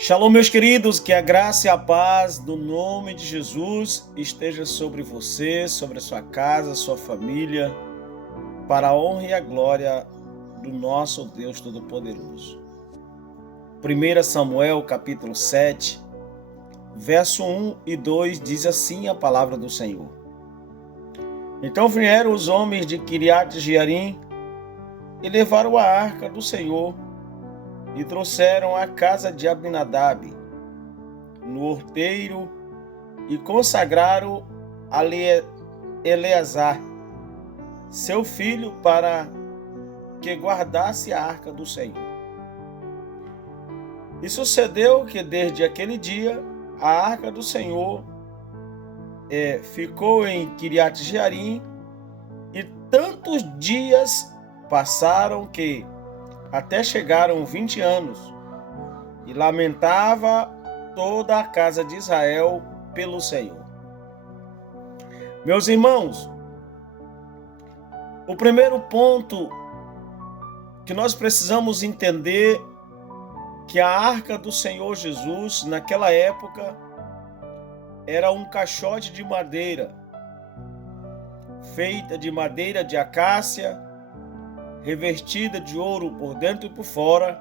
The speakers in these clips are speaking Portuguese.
Shalom, meus queridos, que a graça e a paz do nome de Jesus esteja sobre você, sobre a sua casa, sua família, para a honra e a glória do nosso Deus Todo-Poderoso. 1 Samuel, capítulo 7, verso 1 e 2, diz assim a palavra do Senhor. Então vieram os homens de Quiriate-Jearim e levaram a arca do Senhor e trouxeram à casa de Abinadab, no horteiro, e consagraram a Eleazar, seu filho, para que guardasse a arca do Senhor. E sucedeu que desde aquele dia a arca do Senhor ficou em Quiriate-Jearim, e tantos dias passaram que até chegaram 20 anos, e lamentava toda a casa de Israel pelo Senhor. Meus irmãos, o primeiro ponto que nós precisamos entender que a arca do Senhor Jesus, naquela época, era um caixote de madeira, feita de madeira de acácia, revestida de ouro por dentro e por fora,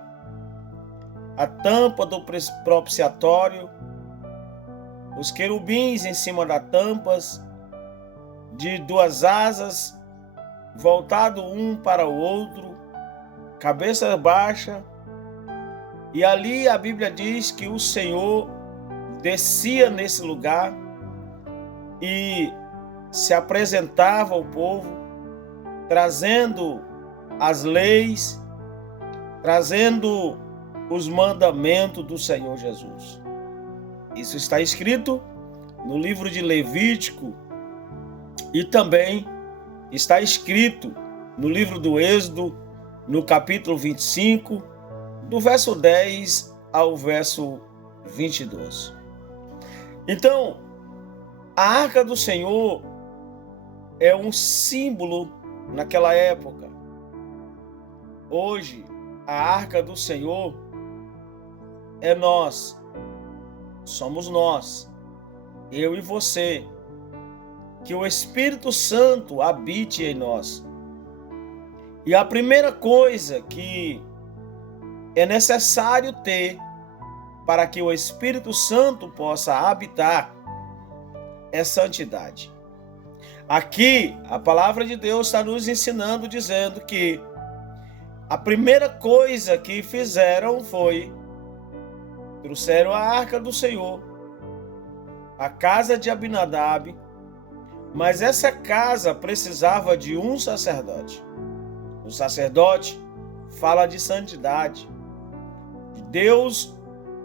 a tampa do propiciatório, os querubins em cima das tampas, de duas asas, voltado um para o outro, cabeça baixa, e ali a Bíblia diz que o Senhor descia nesse lugar e se apresentava ao povo, trazendo as leis, trazendo os mandamentos do Senhor Jesus. Isso está escrito no livro de Levítico e também está escrito no livro do Êxodo, no capítulo 25, do verso 10 ao verso 22. Então, a arca do Senhor é um símbolo naquela época. Hoje, a arca do Senhor é nós, somos nós, eu e você, que o Espírito Santo habite em nós. E a primeira coisa que é necessário ter para que o Espírito Santo possa habitar é santidade. Aqui, a palavra de Deus está nos ensinando, dizendo que a primeira coisa que fizeram foi trouxeram a arca do Senhor, a casa de Abinadab, mas essa casa precisava de um sacerdote. O sacerdote fala de santidade. Deus,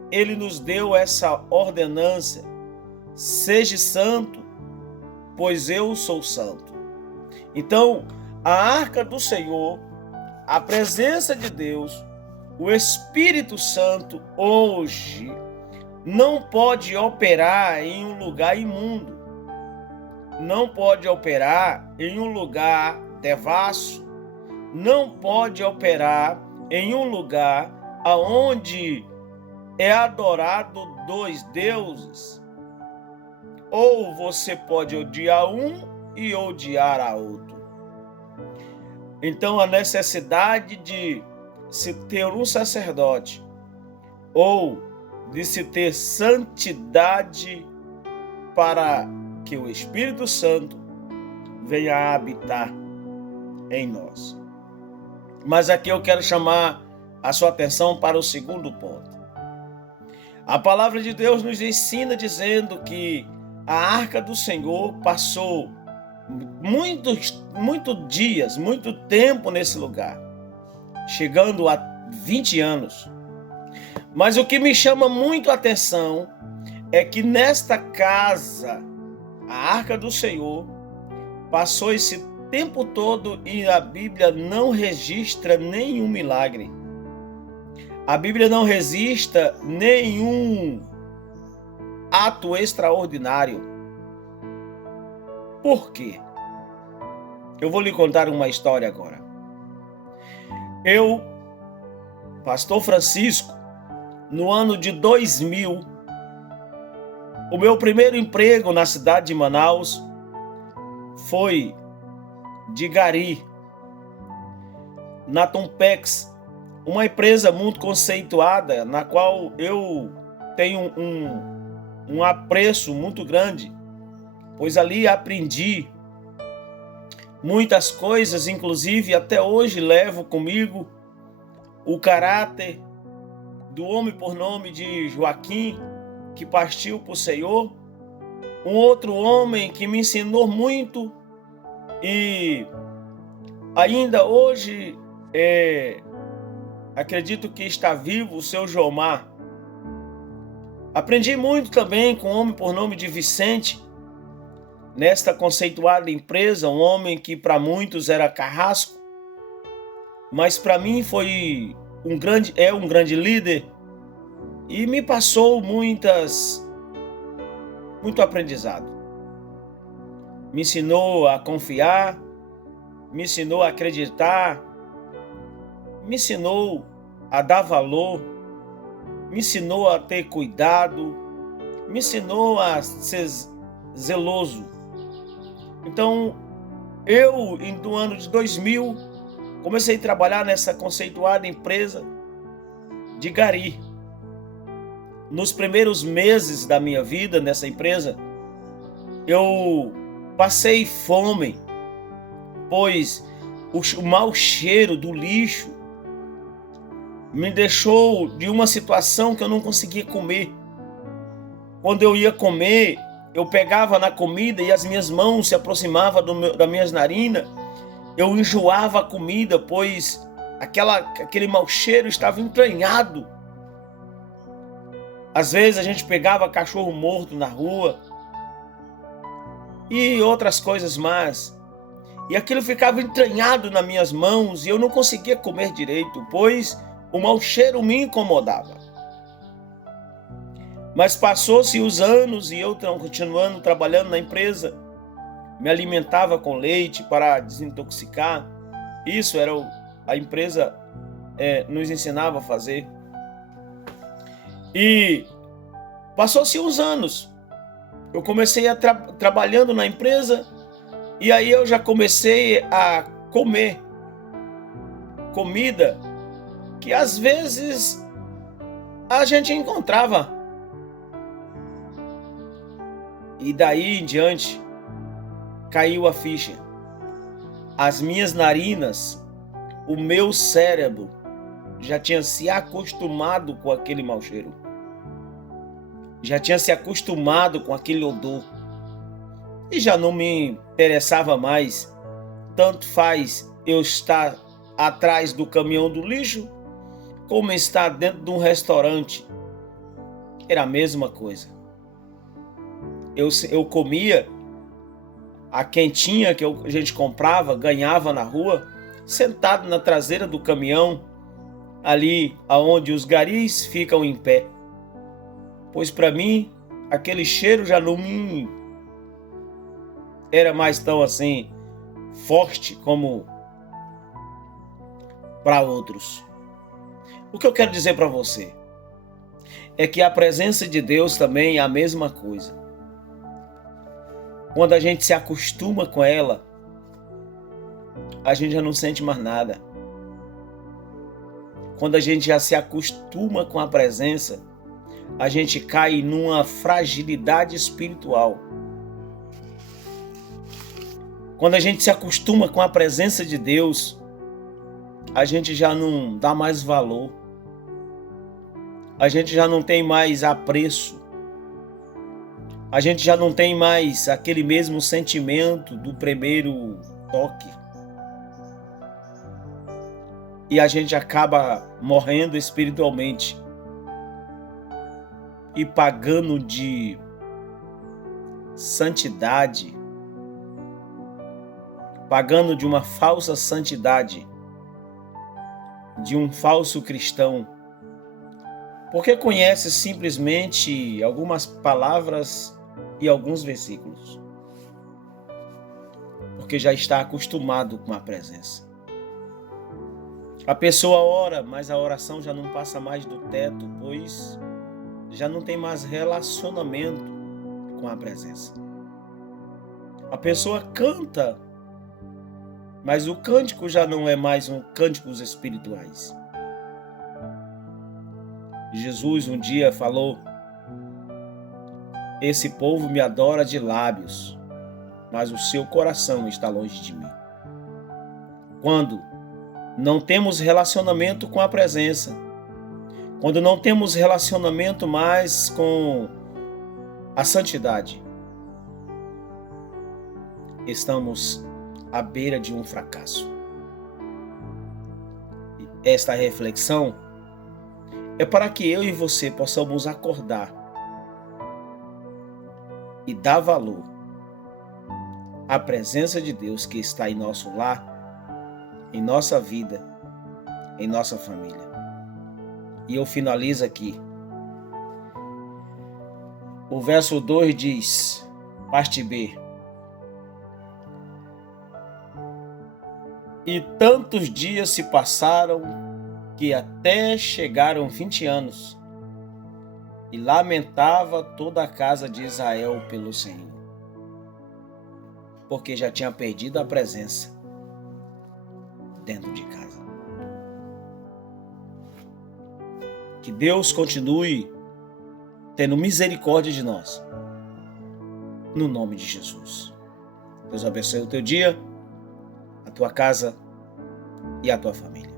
ele nos deu essa ordenança: seja santo, pois eu sou santo. Então, a arca do Senhor, a presença de Deus, o Espírito Santo, hoje, não pode operar em um lugar imundo, não pode operar em um lugar devasso, não pode operar em um lugar aonde é adorado dois deuses. Ou você pode odiar um e odiar a outro. Então, a necessidade de se ter um sacerdote ou de se ter santidade para que o Espírito Santo venha a habitar em nós. Mas aqui eu quero chamar a sua atenção para o segundo ponto. A palavra de Deus nos ensina dizendo que a arca do Senhor passou muitos dias, muito tempo nesse lugar, chegando a 20 anos. Mas o que me chama muito a atenção é que nesta casa, a arca do Senhor passou esse tempo todo e a Bíblia não registra nenhum milagre. A Bíblia não registra nenhum ato extraordinário. Por quê? Eu vou lhe contar uma história agora. Eu, pastor Francisco, no ano de 2000, o meu primeiro emprego na cidade de Manaus foi de gari, na Tompex, uma empresa muito conceituada, na qual eu tenho um apreço muito grande, pois ali aprendi muitas coisas, inclusive até hoje levo comigo o caráter do homem por nome de Joaquim, que partiu para o Senhor, um outro homem que me ensinou muito e ainda hoje acredito que está vivo, o seu Jomar. Aprendi muito também com um homem por nome de Vicente, nesta conceituada empresa, um homem que para muitos era carrasco, mas para mim foi um grande líder e me passou muito aprendizado. Me ensinou a confiar, me ensinou a acreditar, me ensinou a dar valor, me ensinou a ter cuidado, me ensinou a ser zeloso. Então, eu, no ano de 2000, comecei a trabalhar nessa conceituada empresa de gari. Nos primeiros meses da minha vida nessa empresa, eu passei fome, pois o mau cheiro do lixo me deixou de uma situação que eu não conseguia comer. Quando eu ia comer, eu pegava na comida e as minhas mãos se aproximavam das minhas narinas, eu enjoava a comida, pois aquele mau cheiro estava entranhado. Às vezes a gente pegava cachorro morto na rua e outras coisas mais. E aquilo ficava entranhado nas minhas mãos e eu não conseguia comer direito, pois o mau cheiro me incomodava. Mas passou-se os anos e eu continuando trabalhando na empresa, me alimentava com leite para desintoxicar. Isso era a empresa nos ensinava a fazer. E passou-se uns anos. Eu comecei a trabalhando na empresa e aí eu já comecei a comer comida que às vezes a gente encontrava. E daí em diante caiu a ficha. As minhas narinas, o meu cérebro já tinha se acostumado com aquele mau cheiro. Já tinha se acostumado com aquele odor. E já não me interessava mais. Tanto faz eu estar atrás do caminhão do lixo, como estar dentro de um restaurante. Era a mesma coisa. Eu comia a quentinha que a gente comprava, ganhava na rua, sentado na traseira do caminhão, ali aonde os garis ficam em pé. Pois para mim, aquele cheiro já não me era mais tão assim forte como para outros. O que eu quero dizer para você é que a presença de Deus também é a mesma coisa. Quando a gente se acostuma com ela, a gente já não sente mais nada. Quando a gente já se acostuma com a presença, a gente cai numa fragilidade espiritual. Quando a gente se acostuma com a presença de Deus, a gente já não dá mais valor. A gente já não tem mais apreço. A gente já não tem mais aquele mesmo sentimento do primeiro toque. E a gente acaba morrendo espiritualmente e pagando de santidade, pagando de uma falsa santidade, de um falso cristão, porque conhece simplesmente algumas palavras e alguns versículos, porque já está acostumado com a presença. A pessoa ora, mas a oração já não passa mais do teto, pois já não tem mais relacionamento com a presença. A pessoa canta, mas o cântico já não é mais um cânticos espirituais. Jesus um dia falou: esse povo me adora de lábios, mas o seu coração está longe de mim. Quando não temos relacionamento com a presença, quando não temos relacionamento mais com a santidade, estamos à beira de um fracasso. Esta reflexão é para que eu e você possamos acordar e dar valor à presença de Deus que está em nosso lar, em nossa vida, em nossa família. E eu finalizo aqui. O verso 2 diz, parte B: e tantos dias se passaram que até chegaram 20 anos, e lamentava toda a casa de Israel pelo Senhor, porque já tinha perdido a presença dentro de casa. Que Deus continue tendo misericórdia de nós, no nome de Jesus. Deus abençoe o teu dia, a tua casa e a tua família.